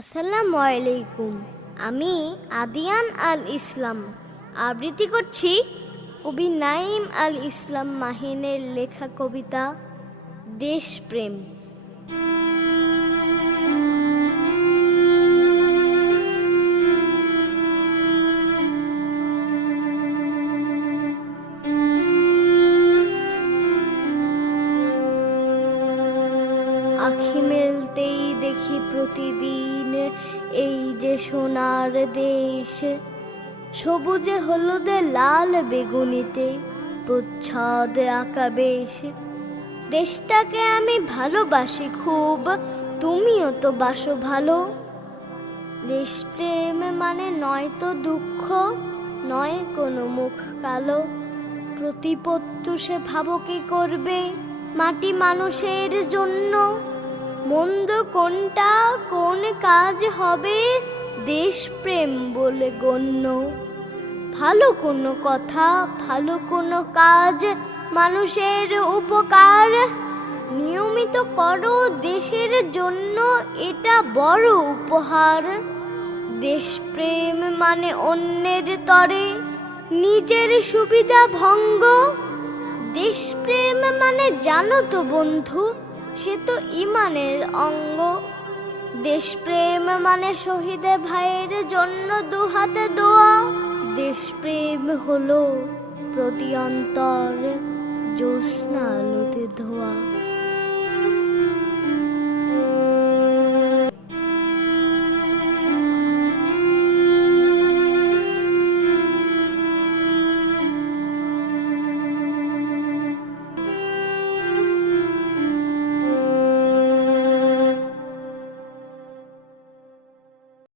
আসসালামু আলাইকুম। আমি আদিয়ান আল ইসলাম। আবৃত্তি করছি কবি নাইম আল ইসলাম মাহিনের লেখা কবিতা দেশপ্রেম। আখি মেলতেই দেখি প্রতিদিন এই যে সোনার দেশ। সবুজে হলুদে লাল বেগুনিতে প্রচ্ছদে আঁকা বেশ। দেশটাকে আমি ভালোবাসি খুব, তুমিও তো বাসো ভালো। দেশপ্রেম মানে নয় তো দুঃখ, নয় কোনো মুখ কালো। প্রতিপত্তু সে ভাবো কি করবে, মাটি মানুষের জন্য। মন্দ কোনটা, কোন কাজ হবে? দেশপ্রেম বলে গণ্য। ভালো কোনো কথা, ভালো কোনো কাজ, মানুষের উপকার। নিয়মিত করো দেশের জন্য, এটা বড় উপহার। দেশপ্রেম মানে অন্যের তরে, নিজের সুবিধা ভঙ্গ। দেশপ্রেম মানে জানো তো বন্ধু সে তো ইমানের অঙ্গ। দেশপ্রেম মানে শহীদে ভাইয়ের জন্য দুহাতে দোয়া। দেশপ্রেম হলো প্রতি অন্তর জ্যোৎস্না আলোতে ধোয়া।